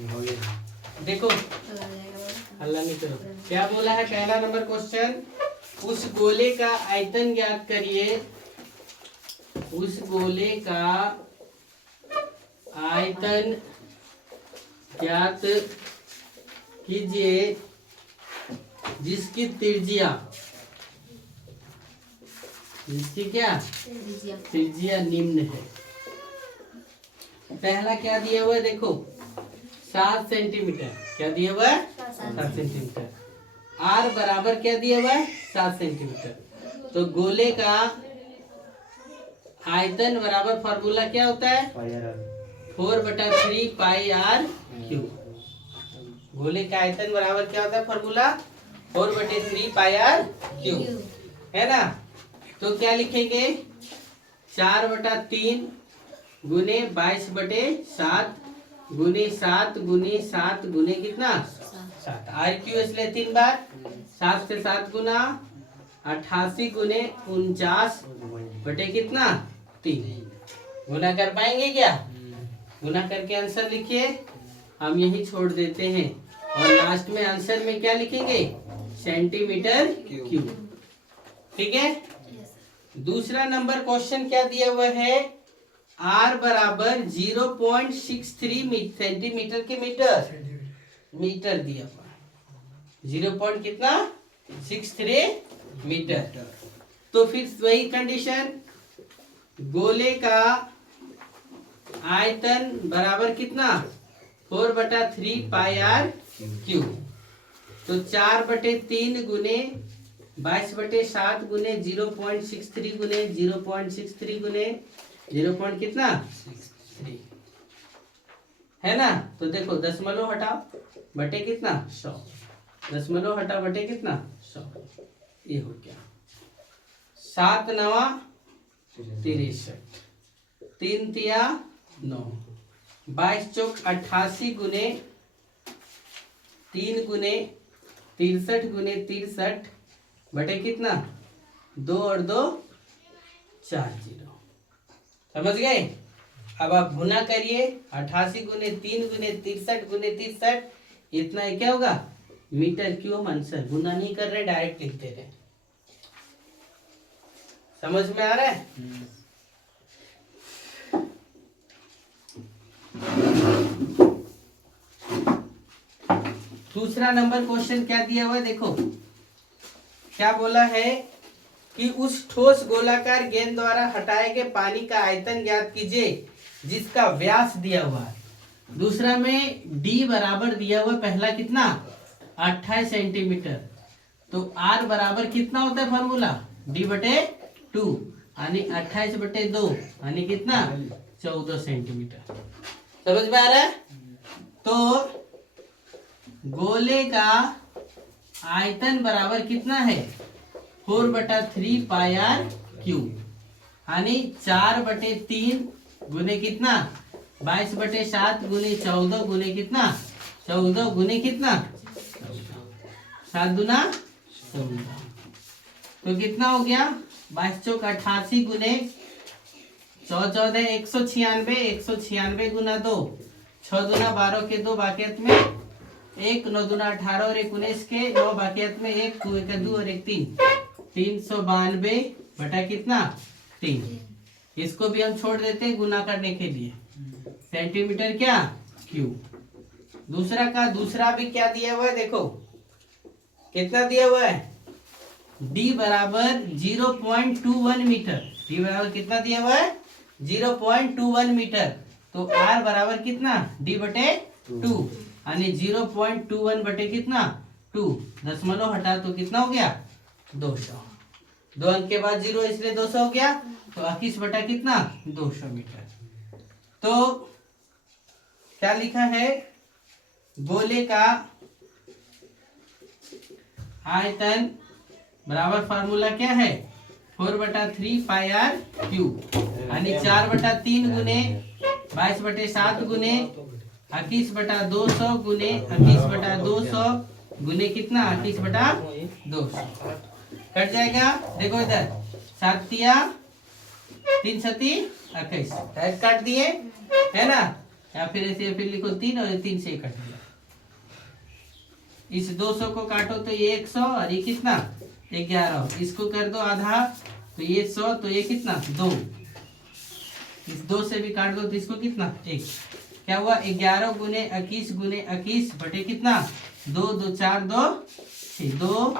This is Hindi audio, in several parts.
देखो हल्ला नहीं करो। क्या बोला है पहला नंबर क्वेश्चन, उस गोले का आयतन ज्ञात करिए। उस गोले का आयतन ज्ञात कीजिए जिसकी क्या त्रिज्या निम्न है। पहला क्या दिया हुआ है देखो 7 सेंटीमीटर। क्या दिया हुआ है 7 सेंटीमीटर। आर बराबर क्या दिया हुआ है 7 सेंटीमीटर। तो गोले का आयतन बराबर फॉर्मूला क्या होता है 4/3 पाई आर क्यूब। गोले का आयतन बराबर क्या होता है फॉर्मूला 4/3 पाई आर क्यूब, है ना। तो क्या लिखेंगे 4/3 गुने 22/7 गुने 7 गुने 7 गुने कितना 7। आर क्यू इसलिए 3 बार 7 से 7 गुना 88 गुने 49 बटे कितना 3। गुना कर पाएंगे क्या? गुना करके आंसर लिखिए। हम यही छोड़ देते हैं और लास्ट में आंसर में क्या लिखेंगे सेंटीमीटर क्यूब। ठीक है। दूसरा नंबर क्वेश्चन क्या दिया हुआ है आर बराबर 0.63 सेंटीमीटर के मीटर दिया हुआ है। 0. कितना 63 मीटर। तो फिर वही कंडीशन गोले का आयतन बराबर कितना 4/3 पाई आर क्यूब। तो 4/3 गुने 22/7 गुने 0.63 गुने 0.63 गुने 0. कितना 63 है ना। तो देखो दशमलव हटाओ बटे कितना 100। दशमलव हटाओ बटे कितना 100। ये हो गया 7 9 63 3 तिया 9 22 चौक 88 गुने 3 गुने 63 गुने 63 बटे कितना 2 और 2 4 0। समझ गए। अब आप गुना करिए 88 गुने 3 गुने 63 गुने 63 इतना है क्या होगा मीटर क्यूब। आंसर गुना नहीं कर रहे डायरेक्ट लिखते रहे। समझ में आ रहा है। दूसरा नंबर क्वेश्चन क्या दिया हुआ है देखो। क्या बोला है कि उस ठोस गोलाकार गेंद द्वारा हटाए गए पानी का आयतन ज्ञात कीजिए जिसका व्यास दिया हुआ है। दूसरा में D बराबर दिया हुआ पहला कितना 28 सेंटीमीटर। तो R बराबर कितना होता है फॉर्मूला D/2 यानी 28/2 यानी कितना 14 सेंटीमीटर। समझ में आ रहा है। तो गोले का आयतन बराबर कितना है 4/3 पाई आर क्यूब यानी 4/3 गुने कितना 22/7 गुने 14 गुने कितना 14 गुने कितना 7 दूना 14। तो कितना हो गया 22 चौक 88 गुने 14 196 196 गुना 2 6 दूना 12 के 2 बाकियत में 1 9 दूना 18 और 1 19 के 9 बाकियत में 1 2 1 2 और 1 3 392 बटा कितना 3। इसको भी हम छोड़ देते हैं गुना करने के लिए सेंटीमीटर क्या क्यूब। दूसरा भी क्या दिया हुआ है देखो कितना दिया हुआ है D बराबर 0.21 मीटर। D बराबर कितना दिया हुआ है 0.21 मीटर। तो R बराबर कितना D/2 यानी 0.21 बटे कितना 2। दशमलव हटा तो कितना हो गया 200। 2 अंक के बाद 0 इसलिए 200 हो गया। तो 21 बटा कितना 200 मीटर। तो क्या लिखा है गोले का आयतन बराबर फार्मूला क्या है 4/3 पाई आर क्यूब यानी 4/3 गुने 22/7 गुने 21/200 गुने 21/200 गुने कितना 21/200 कट जाएगा। देखो इधर 7 तिया 3 7 21 डायरेक्ट काट दिए है ना। या फिर ऐसे, या फिर लिखो 3 और ये 3 से कट गया। इस 200 को काटो तो ये 100 और ये कितना 11। इसको कर दो आधा तो ये 100, तो ये कितना 2। इस 2 से भी काट दो तो इसको कितना 1। क्या हुआ 11 गुने 21 गुने 21 बटे कितना 2 2 4 2 6, 2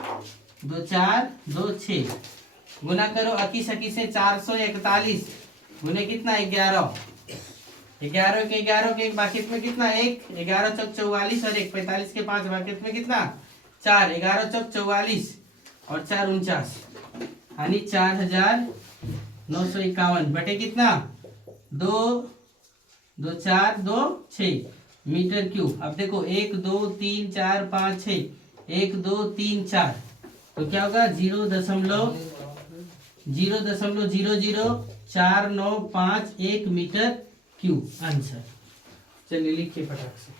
2 4 2 6। गुना करो 21 से 441 गुने कितना 11। 11 के 11 के एक बाकेट में कितना 1, 11 चौक 44 और 1 45 के 5 बाकेट में कितना 4, 11 चौक 44 और 4 49 यानी 4951 बटे कितना 2 2 4 2 6 मीटर क्यूब। अब देखो 1 2 3 4 5 6, 1 2 3 4, तो क्या होगा 0.0004951 मीटर क्यूब आंसर। चलिए लिखिए फटाक से।